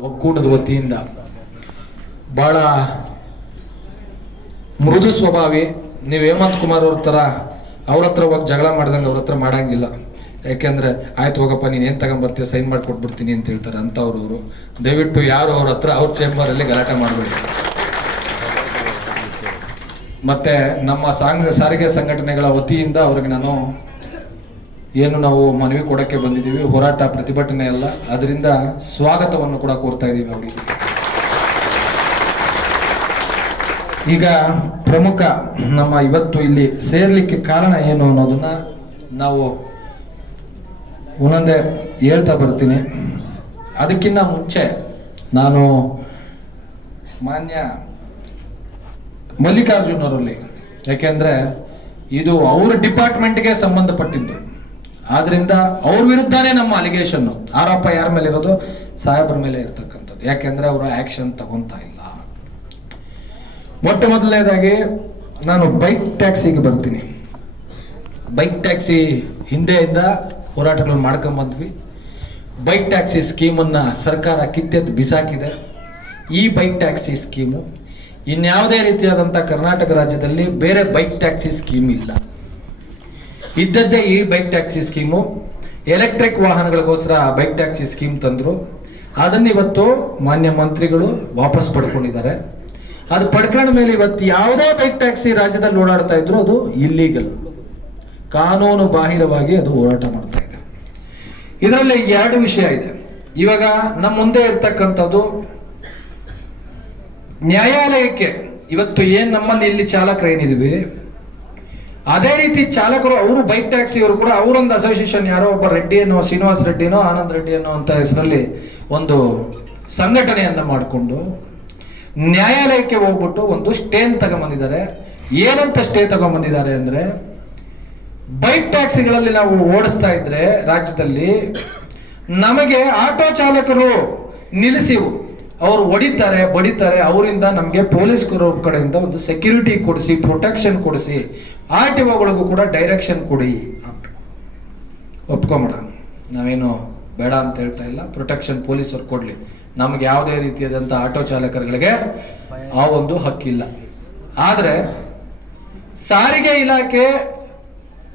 ಒಕ್ಕೂಟದ ವತಿಯಿಂದ ಬಹಳ ಮೃದು ಸ್ವಭಾವಿ. ನೀವು ಹೇಮಂತ್ ಕುಮಾರ್ ಅವ್ರ ಥರ ಅವ್ರ ಹತ್ರ ಹೋಗಿ ಜಗಳ ಮಾಡ್ದಂಗೆ ಅವ್ರ ಹತ್ರ ಮಾಡಂಗಿಲ್ಲ. ಯಾಕೆಂದ್ರೆ ಆಯ್ತು ಹೋಗಪ್ಪ ನೀನು ಏನು ತಗೊಂಬರ್ತೀಯ ಸೈನ್ ಮಾಡಿ ಕೊಟ್ಬಿಡ್ತೀನಿ ಅಂತ ಹೇಳ್ತಾರೆ ಅಂಥವ್ರು. ದಯವಿಟ್ಟು ಯಾರು ಅವ್ರ ಹತ್ರ ಅವ್ರ ಚೇಂಬರಲ್ಲಿ ಗಲಾಟೆ ಮಾಡಬೇಡಿ. ಮತ್ತೆ ನಮ್ಮ ಸಾರಿಗೆ ಸಂಘಟನೆಗಳ ವತಿಯಿಂದ ಅವ್ರಿಗೆ ನಾವು ಮನವಿ ಕೊಡಕ್ಕೆ ಬಂದಿದ್ದೀವಿ. ಹೋರಾಟ ಪ್ರತಿಭಟನೆ ಅಲ್ಲ, ಅದರಿಂದ ಸ್ವಾಗತವನ್ನು ಕೂಡ ಕೋರ್ತಾ ಇದ್ದೀವಿ ಅವರಿಗೆ. ಈಗ ಪ್ರಮುಖ ನಮ್ಮ ಇವತ್ತು ಇಲ್ಲಿ ಸೇರ್ಲಿಕ್ಕೆ ಕಾರಣ ಏನು ಅನ್ನೋದನ್ನ ನಾವು ಒಂದೊಂದೇ ಹೇಳ್ತಾ ಬರ್ತೀನಿ. ಅದಕ್ಕಿಂತ ಮುಂಚೆ ನಾನು ಮಾನ್ಯ ಮಲ್ಲಿಕಾರ್ಜುನ್ ಅವರಲ್ಲಿ, ಯಾಕೆಂದ್ರೆ ಇದು ಅವ್ರ ಡಿಪಾರ್ಟ್ಮೆಂಟ್ಗೆ ಸಂಬಂಧಪಟ್ಟಿದ್ದು, ಆದ್ರಿಂದ ಅವ್ರ ವಿರುದ್ಧನೇ ನಮ್ಮ ಅಲಿಗೇಷನ್, ಆರೋಪ ಯಾರ ಮೇಲೆ ಇರೋದು? ಸಾಹೇಬ್ರ ಮೇಲೆ ಇರ್ತಕ್ಕಂಥದ್ದು. ಯಾಕೆಂದ್ರೆ ಅವರು ಆಕ್ಷನ್ ತಗೊಂತಾ ಇಲ್ಲ. ಮೊಟ್ಟ ಮೊದಲನೇದಾಗಿ ನಾನು ಬೈಕ್ ಟ್ಯಾಕ್ಸಿಗೆ ಬರ್ತೀನಿ. ಬೈಕ್ ಟ್ಯಾಕ್ಸಿ ಹಿಂದೆಯಿಂದ ಹೋರಾಟಗಳು ಮಾಡ್ಕೊಂಡ್ ಬಂದ್ವಿ. ಬೈಕ್ ಟ್ಯಾಕ್ಸಿ ಸ್ಕೀಮನ್ನ ಸರ್ಕಾರ ಕಿತ್ತೆದ್ದು ಬಿಸಾಕಿದೆ. ಈ ಬೈಕ್ ಟ್ಯಾಕ್ಸಿ ಸ್ಕೀಮು ಇನ್ಯಾವುದೇ ರೀತಿಯಾದಂಥ ಕರ್ನಾಟಕ ರಾಜ್ಯದಲ್ಲಿ ಬೇರೆ ಬೈಕ್ ಟ್ಯಾಕ್ಸಿ ಸ್ಕೀಮ್ ಇಲ್ಲ. ಇದ್ದದ್ದೇ ಈ ಬೈಕ್ ಟ್ಯಾಕ್ಸಿ ಸ್ಕೀಮು. ಎಲೆಕ್ಟ್ರಿಕ್ ವಾಹನಗಳಿಗೋಸ್ಕರ ಬೈಕ್ ಟ್ಯಾಕ್ಸಿ ಸ್ಕೀಮ್ ತಂದ್ರು. ಅದನ್ನ ಇವತ್ತು ಮಾನ್ಯ ಮಂತ್ರಿಗಳು ವಾಪಸ್ ಪಡ್ಕೊಂಡಿದ್ದಾರೆ. ಅದು ಪಡ್ಕೊಂಡ ಮೇಲೆ ಇವತ್ತು ಯಾವುದೇ ಬೈಕ್ ಟ್ಯಾಕ್ಸಿ ರಾಜ್ಯದಲ್ಲಿ ಓಡಾಡ್ತಾ ಇದ್ರು ಅದು ಇಲ್ಲೀಗಲ್, ಕಾನೂನು ಬಾಹಿರವಾಗಿ ಅದು ಹೋರಾಟ ಮಾಡ್ತಾ ಇದೆ. ಇದರಲ್ಲಿ ಎರಡು ವಿಷಯ ಇದೆ. ಇವಾಗ ನಮ್ಮ ಮುಂದೆ ಇರ್ತಕ್ಕಂಥದ್ದು ನ್ಯಾಯಾಲಯಕ್ಕೆ ಇವತ್ತು ಏನ್ ನಮ್ಮಲ್ಲಿ ಇಲ್ಲಿ ಚಾಲಕರು ಏನಿದೀವಿ, ಅದೇ ರೀತಿ ಚಾಲಕರು ಅವರು ಬೈಕ್ ಟ್ಯಾಕ್ಸಿ ಅವರು ಕೂಡ ಅವರೊಂದು ಅಸೋಸಿಯೇಷನ್, ಯಾರೋ ಒಬ್ಬ ರೆಡ್ಡಿಯನ್ನೋ ಶ್ರೀನಿವಾಸ್ ರೆಡ್ಡಿನೋ ಆನಂದ್ ರೆಡ್ಡಿ ಅನ್ನೋ ಅಂತ ಹೆಸರಲ್ಲಿ ಒಂದು ಸಂಘಟನೆಯನ್ನ ಮಾಡಿಕೊಂಡು ನ್ಯಾಯಾಲಯಕ್ಕೆ ಹೋಗ್ಬಿಟ್ಟು ಒಂದು ಸ್ಟೇನ್ ತಗೊಂಡ್ಬಂದಿದ್ದಾರೆ. ಏನಂತ ಸ್ಟೇ ತಗೊಂಡ್ಬಂದಿದ್ದಾರೆ ಅಂದ್ರೆ, ಬೈಕ್ ಟ್ಯಾಕ್ಸಿಗಳಲ್ಲಿ ನಾವು ಓಡಿಸ್ತಾ ಇದ್ರೆ ರಾಜ್ಯದಲ್ಲಿ ನಮಗೆ ಆಟೋ ಚಾಲಕರು ನಿಲ್ಲಿಸಿ ಅವರು ಹೊಡಿತಾರೆ ಬಡಿತಾರೆ, ಅವರಿಂದ ನಮಗೆ ಪೊಲೀಸ್ ಕಡೆಯಿಂದ ಒಂದು ಸೆಕ್ಯೂರಿಟಿ ಕೊಡಿಸಿ, ಪ್ರೊಟೆಕ್ಷನ್ ಕೊಡಿಸಿ, RTOಗಳಿಗೂ ಕೂಡ ಡೈರೆಕ್ಷನ್ ಕೊಡಿ ಅಂತ ಒಪ್ಕೊಂಬೇಡ. ನಾವೇನು ಬೇಡ ಅಂತ ಹೇಳ್ತಾ ಇಲ್ಲ, ಪ್ರೊಟೆಕ್ಷನ್ ಪೊಲೀಸರು ಕೊಡ್ಲಿ. ನಮ್ಗೆ ಯಾವುದೇ ರೀತಿಯಾದಂಥ ಆಟೋ ಚಾಲಕರುಗಳಿಗೆ ಆ ಒಂದು ಹಕ್ಕಿಲ್ಲ. ಆದ್ರೆ ಸಾರಿಗೆ ಇಲಾಖೆ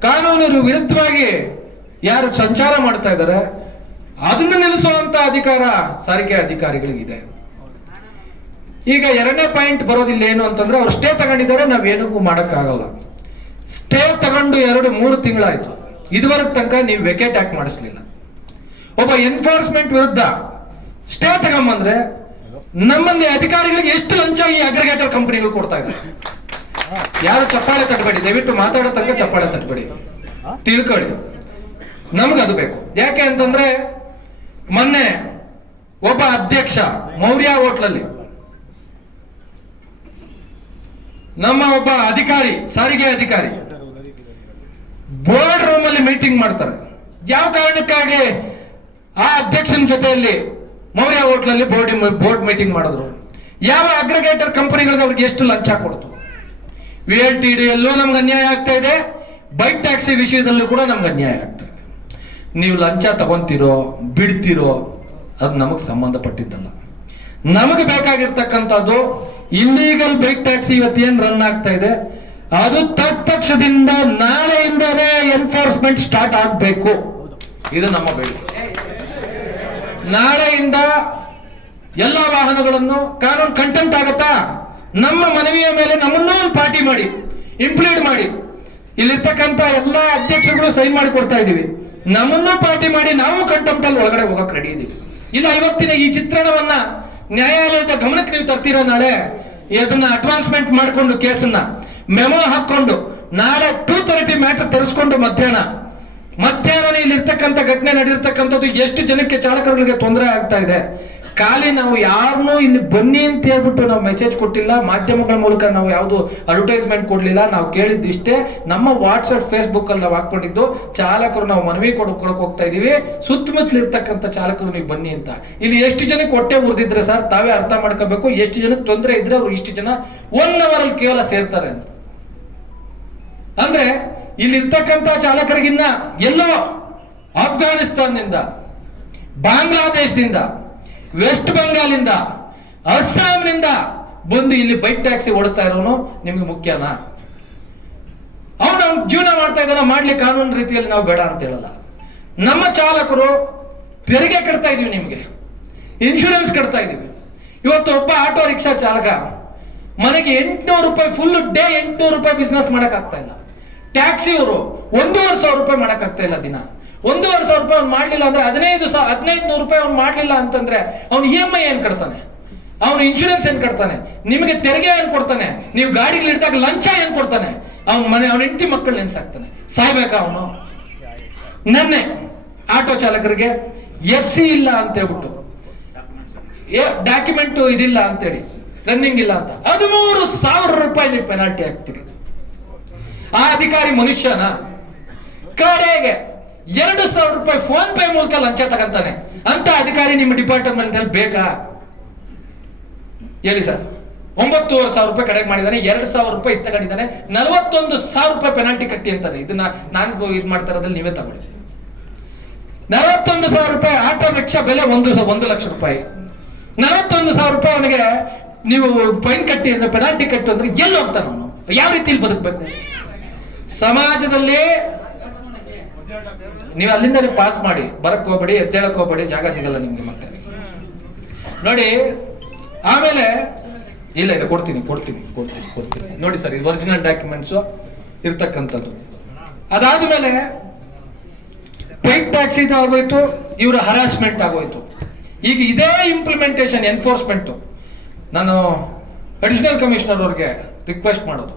ಕಾನೂನಿನ ವಿರುದ್ಧವಾಗಿ ಯಾರು ಸಂಚಾರ ಮಾಡ್ತಾ ಇದ್ದಾರೆ ಅದನ್ನ ನಿಲ್ಲಿಸುವಂತ ಅಧಿಕಾರ ಸಾರಿಗೆ ಅಧಿಕಾರಿಗಳಿಗಿದೆ. ಈಗ ಎರಡನೇ ಪಾಯಿಂಟ್ ಬರೋದಿಲ್ಲ ಏನು ಅಂತಂದ್ರೆ, ಅವ್ರು ಸ್ಟೇ ತಗೊಂಡಿದ್ದಾರೆ, ನಾವೇನಕ್ಕೂ ಮಾಡಕ್ಕಾಗಲ್ಲ. ಸ್ಟೇ ತಗೊಂಡು 2-3 ತಿಂಗಳಾಯ್ತು, ಇದುವರೆಗೆ ತನಕ ನೀವು ವೆಕೇಟ್ ಆಕ್ಟ್ ಮಾಡಿಸ್ಲಿಲ್ಲ. ಒಬ್ಬ ಎನ್ಫೋರ್ಸ್ಮೆಂಟ್ ವಿರುದ್ಧ ಸ್ಟೇ ತಗೊಂಬಂದ್ರೆ ನಮ್ಮಲ್ಲಿ ಅಧಿಕಾರಿಗಳಿಗೆ ಎಷ್ಟು ಲಂಚ ಈ ಅಗ್ರಿಗೇಟರ್ ಕಂಪನಿಗಳು ಕೊಡ್ತಾ ಇದ್ದಾರೆ? ಯಾರು ಚಪ್ಪಾಳೆ ತಟ್ಟಬೇಡಿ, ದಯವಿಟ್ಟು ಮಾತಾಡೋ ತನಕ ಚಪ್ಪಾಳೆ ತಟ್ಟಬೇಡಿ, ತಿಳ್ಕೊಳ್ಳಿ. ನಮ್ಗದು ಬೇಕು. ಯಾಕೆ ಅಂತಂದ್ರೆ ಮೊನ್ನೆ ಒಬ್ಬ ಅಧ್ಯಕ್ಷ ಮೌರ್ಯ ಹೋಟ್ಲಲ್ಲಿ ನಮ್ಮ ಒಬ್ಬ ಅಧಿಕಾರಿ, ಸಾರಿಗೆ ಅಧಿಕಾರಿ ಬೋರ್ಡ್ ರೂಮ್ ಅಲ್ಲಿ ಮೀಟಿಂಗ್ ಮಾಡ್ತಾರೆ. ಯಾವ ಕಾರಣಕ್ಕಾಗಿ ಆ ಅಧ್ಯಕ್ಷನ ಜೊತೆಯಲ್ಲಿ ಮೌರ್ಯ ಹೋಟ್ಲಲ್ಲಿ ಬೋರ್ಡ್ ಮೀಟಿಂಗ್ ಮಾಡಿದ್ರು? ಯಾವ ಅಗ್ರಿಗೇಟರ್ ಕಂಪನಿಗಳಿಗೆ ಅವ್ರಿಗೆ ಎಷ್ಟು ಲಂಚ ಕೊಡ್ತು? VLTD ಯಲ್ಲೂ ನಮ್ಗೆ ಅನ್ಯಾಯ ಆಗ್ತಾ ಇದೆ, ಬೈಕ್ ಟ್ಯಾಕ್ಸಿ ವಿಷಯದಲ್ಲೂ ಕೂಡ ನಮ್ಗೆ ಅನ್ಯಾಯ ಆಗ್ತಾ ಇದೆ. ನೀವು ಲಂಚ ತಗೊಂತೀರೋ ಬಿಡ್ತಿರೋ ಅದು ನಮಗ್ ಸಂಬಂಧಪಟ್ಟಿದ್ದಲ್ಲ. ನಮಗೆ ಬೇಕಾಗಿರ್ತಕ್ಕಂಥದ್ದು ಇಲ್ಲೀಗಲ್ ಬೈಕ್ ಟ್ಯಾಕ್ಸಿ ಇವತ್ತೇನ್ ರನ್ ಆಗ್ತಾ ಇದೆ ಅದು ತತ್ಪಕ್ಷದಿಂದ ನಾಳೆಯಿಂದಲೇ ಎನ್ಫೋರ್ಸ್ಮೆಂಟ್ ಸ್ಟಾರ್ಟ್ ಆಗ್ಬೇಕು. ಇದು ನಮ್ಮ ಬೇಡಿಕೆ. ನಾಳೆಯಿಂದ ಎಲ್ಲ ವಾಹನಗಳನ್ನು ಕಾನೂನು ಕಂಟೆಂಪ್ಟ್ ಆಗತ್ತಾ? ನಮ್ಮ ಮನವಿಯ ಮೇಲೆ ನಮ್ಮನ್ನೂ ಒಂದು ಪಾರ್ಟಿ ಮಾಡಿ ಇಂಪ್ಲೀಡ್ ಮಾಡಿ, ಇಲ್ಲಿರ್ತಕ್ಕಂಥ ಎಲ್ಲಾ ಅಧ್ಯಕ್ಷರುಗಳು ಸೈನ್ ಮಾಡಿ ಕೊಡ್ತಾ ಇದೀವಿ. ನಮ್ಮನ್ನೂ ಪಾರ್ಟಿ ಮಾಡಿ ನಾವು ಕಂಟೆಂಪ್ಟ್ ಅಲ್ಲಿ ಒಳಗಡೆ ಹೋಗಕ್ ರೆಡಿ ಇದೀವಿ. ಇಲ್ಲ ಇವತ್ತಿನ ಈ ಚಿತ್ರಣವನ್ನ ನ್ಯಾಯಾಲಯದ ಗಮನಕ್ಕೆ ನೀವು ತರ್ತೀರಾ ನಾಳೆ, ಇದನ್ನ ಅಡ್ವಾನ್ಸ್ಮೆಂಟ್ ಮಾಡಿಕೊಂಡು ಕೇಸನ್ನ ಮೆಮೊ ಹಾಕೊಂಡು ನಾಳೆ 2:30 ಮ್ಯಾಟರ್ ತರಿಸ್ಕೊಂಡು ಮಧ್ಯಾಹ್ನ ಇಲ್ಲಿರ್ತಕ್ಕಂಥ ಘಟನೆ ನಡೆದಿರ್ತಕ್ಕಂಥದ್ದು ಎಷ್ಟು ಜನಕ್ಕೆ ಚಾಲಕರುಗಳಿಗೆ ತೊಂದರೆ ಆಗ್ತಾ ಇದೆ. ಖಾಲಿ ನಾವು ಯಾರನ್ನೂ ಇಲ್ಲಿ ಬನ್ನಿ ಅಂತ ಹೇಳ್ಬಿಟ್ಟು ನಾವು ಮೆಸೇಜ್ ಕೊಟ್ಟಿಲ್ಲ, ಮಾಧ್ಯಮಗಳ ಮೂಲಕ ನಾವು ಯಾವುದು ಅಡ್ವರ್ಟೈಸ್ಮೆಂಟ್ ಕೊಡ್ಲಿಲ್ಲ. ನಾವು ಕೇಳಿದ್ದಿಷ್ಟೇ, ನಮ್ಮ ವಾಟ್ಸ್ಆಪ್ ಫೇಸ್ಬುಕ್ ಅಲ್ಲಿ ನಾವು ಹಾಕೊಂಡಿದ್ದು ಚಾಲಕರು ನಾವು ಮನವಿ ಕೊಡಕ್ ಹೋಗ್ತಾ ಇದೀವಿ, ಸುತ್ತಮುತ್ತಲು ಇರ್ತಕ್ಕಂಥ ಚಾಲಕರು ನೀವು ಬನ್ನಿ ಅಂತ. ಇಲ್ಲಿ ಎಷ್ಟು ಜನಕ್ಕೆ ಹೊಟ್ಟೆ ಉರಿದಿದ್ರೆ ಸರ್ ತಾವೇ ಅರ್ಥ ಮಾಡ್ಕೋಬೇಕು. ಎಷ್ಟು ಜನಕ್ಕೆ ತೊಂದರೆ ಇದ್ರೆ ಅವ್ರು ಇಷ್ಟು ಜನ 1 hour ಅಲ್ಲಿ ಕೇವಲ ಸೇರ್ತಾರೆ ಅಂತ. ಅಂದ್ರೆ ಇಲ್ಲಿ ಇರ್ತಕ್ಕಂಥ ಚಾಲಕರಿಗಿನ್ನ ಎಲ್ಲೋ ಅಫ್ಘಾನಿಸ್ತಾನದಿಂದ, ಬಾಂಗ್ಲಾದೇಶದಿಂದ ವೆಸ್ಟ್ ಬೆಂಗಾಲಿಂದ, ಅಸ್ಸಾಂನಿಂದ ಬಂದು ಇಲ್ಲಿ ಬೈಕ್ ಟ್ಯಾಕ್ಸಿ ಓಡಿಸ್ತಾ ಇರೋನು ನಿಮ್ಗೆ ಮುಖ್ಯನಾ? ಅವನು ಜೀವನ ಮಾಡ್ತಾ ಇದ್ದಾನ, ಮಾಡ್ಲಿ ಕಾನೂನು ರೀತಿಯಲ್ಲಿ ನಾವು ಬೇಡ ಅಂತ ಹೇಳಲ್ಲ. ನಮ್ಮ ಚಾಲಕರು ತೆರಿಗೆ ಕಟ್ತಾ ಇದೀವಿ, ನಿಮ್ಗೆ ಇನ್ಶೂರೆನ್ಸ್ ಕಟ್ತಾ ಇದೀವಿ. ಇವತ್ತು ಒಬ್ಬ ಆಟೋ ರಿಕ್ಷಾ ಚಾಲಕ ಮನೆಗೆ 800 ರೂಪಾಯಿ ಫುಲ್ ಡೇ 800 ರೂಪಾಯಿ ಬಿಸ್ನೆಸ್ ಮಾಡಕ್ ಆಗ್ತಾ ಇಲ್ಲ. ಟ್ಯಾಕ್ಸಿ ಅವರು 1,500 ರೂಪಾಯಿ ಮಾಡಕ್ ಆಗ್ತಾ ಇಲ್ಲ ದಿನ. 1,500 ರೂಪಾಯಿ ಅವ್ನು ಮಾಡ್ಲಿಲ್ಲ ಅಂದ್ರೆ 1500 ರೂಪಾಯಿ ಅವ್ನು ಮಾಡ್ಲಿಲ್ಲ ಅಂತಂದ್ರೆ ಅವ್ನು EMI ಏನ್ ಕಟ್ತಾನೆ, ಅವನು ಇನ್ಶೂರೆನ್ಸ್ ಏನ್ ಕಟ್ತಾನೆ, ನಿಮಗೆ ತೆರಿಗೆ ಏನ್ ಕೊಡ್ತಾನೆ, ನೀವು ಗಾಡಿಗಳು ಇಡ್ದಾಗ ಲಂಚ ಏನ್ ಕೊಡ್ತಾನೆ, ಅವ್ನ ಮನೆ ಅವನ ಹೆಂಡತಿ ಮಕ್ಕಳು ನೆನ್ಸಾಕ್ತಾನೆ, ಸಾಯ್ಬೇಕಾ ಅವನು? ನೆನ್ನೆ ಆಟೋ ಚಾಲಕರಿಗೆ FC ಇಲ್ಲ ಅಂತ ಹೇಳ್ಬಿಟ್ಟು, ಡಾಕ್ಯುಮೆಂಟ್ ಇದಿಲ್ಲ ಅಂತೇಳಿ, ರನ್ನಿಂಗ್ ಇಲ್ಲ ಅಂತ 13,000 ರೂಪಾಯಿ ನೀವು ಪೆನಾಲ್ಟಿ ಹಾಕ್ತೀರಿ. ಆ ಅಧಿಕಾರಿ ಮನುಷ್ಯನ? ಕಡೆಗೆ 2,000 ರೂಪಾಯಿ ಫೋನ್ ಪೇ ಮೂಲಕ ಲಂಚ ತಗಂತಾನೆ ಅಂತ ಅಧಿಕಾರಿ ನಿಮ್ಮ ಡಿಪಾರ್ಟ್ಮೆಂಟ್ ಅಲ್ಲಿ ಬೇಕಾ? ಹೇಳಿ ಸರ್. 9,500 ರೂಪಾಯಿ ಕಡೆಗೆ ಮಾಡಿದ್ದಾನೆ, 2,000 ರೂಪಾಯಿ ತಗೊಂಡಿದ್ದಾನೆ, 41,000 ರೂಪಾಯಿ ಪೆನಾಲ್ಟಿ ಕಟ್ಟಿ ಅಂತಾನೆ. ಇದನ್ನ ನಾನು ಇದು ಮಾಡ್ತಾ ಇರೋದ್ರಲ್ಲಿ ನೀವೇ ತಗೊಳ್ಳಿ. 41,000 ರೂಪಾಯಿ ಆಟೋ ರಿಕ್ಷಾ ಬೆಲೆ 1 ಲಕ್ಷ ರೂಪಾಯಿ. 41,000 ರೂಪಾಯಿ ಅವನಿಗೆ ನೀವು ಫೈನ್ ಕಟ್ಟಿ ಅಂದ್ರೆ, ಪೆನಾಲ್ಟಿ ಕಟ್ಟು ಅಂದ್ರೆ ಎಲ್ಲಿ ಹೋಗ್ತಾನ ಅವನು? ಯಾವ ರೀತಿಯಲ್ಲಿ ಬದುಕಬೇಕು ಸಮಾಜದಲ್ಲಿ? ನೀವು ಅಲ್ಲಿಂದ ಪಾಸ್ ಮಾಡಿ ಬರಕ್ ಹೋಗ್ಬೇಡಿ, ಎದ್ದೇಳಕ್ ಹೋಗ್ಬೇಡಿ, ಜಾಗ ಸಿಗಲ್ಲ ನಿಮ್ಗೆ ಮತ್ತೆ. ನೋಡಿ ಆಮೇಲೆ ಇಲ್ಲ ಕೊಡ್ತೀನಿ ನೋಡಿ ಸರ್, ಇದು ಒರಿಜಿನಲ್ ಡಾಕ್ಯುಮೆಂಟ್ಸ್ ಇರ್ತಕ್ಕಂಥದ್ದು. ಅದಾದ್ಮೇಲೆ ಬೈಕ್ ಟ್ಯಾಕ್ಸಿ ಆಗೋಯ್ತು, ಇವರ ಹರಾಸ್ಮೆಂಟ್ ಆಗೋಯ್ತು. ಈಗ ಇದೇ ಇಂಪ್ಲಿಮೆಂಟೇಷನ್ ಎನ್ಫೋರ್ಸ್ಮೆಂಟ್ ನಾನು ಅಡಿಷನಲ್ ಕಮಿಷನರ್ ಅವ್ರಿಗೆ ರಿಕ್ವೆಸ್ಟ್ ಮಾಡೋದು,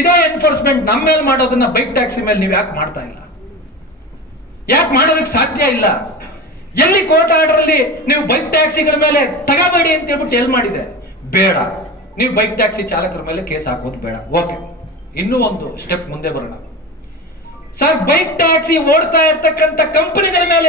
ಇದೇ ಎನ್ಫೋರ್ಸ್ಮೆಂಟ್ ನಮ್ಮ ಮೇಲೆ ಮಾಡೋದನ್ನ ಬೈಕ್ ಟ್ಯಾಕ್ಸಿ ಮೇಲೆ ನೀವು ಯಾಕೆ ಮಾಡ್ತಾ ಇಲ್ಲ? ಯಾಕೆ ಮಾಡೋದಕ್ಕೆ ಸಾಧ್ಯ ಇಲ್ಲ? ಎಲ್ಲಿ ಕೋರ್ಟ್ ಆರ್ಡರ್ ಅಲ್ಲಿ ನೀವು ಬೈಕ್ ಟ್ಯಾಕ್ಸಿಗಳ ಮೇಲೆ ತಗೋಬೇಡಿ ಅಂತ ಹೇಳ್ಬಿಟ್ಟು ಎಲ್ಲಿ ಮಾಡಿದೆ? ಬೇಡ, ನೀವು ಬೈಕ್ ಟ್ಯಾಕ್ಸಿ ಚಾಲಕರ ಮೇಲೆ ಕೇಸ್ ಹಾಕೋದು ಬೇಡ. ಓಕೆ, ಇನ್ನೂ ಒಂದು ಸ್ಟೆಪ್ ಮುಂದೆ ಬರೋಣ ಸರ್. ಬೈಕ್ ಟ್ಯಾಕ್ಸಿ ಓಡ್ತಾ ಇರ್ತಕ್ಕಂಥ ಕಂಪನಿಗಳ ಮೇಲೆ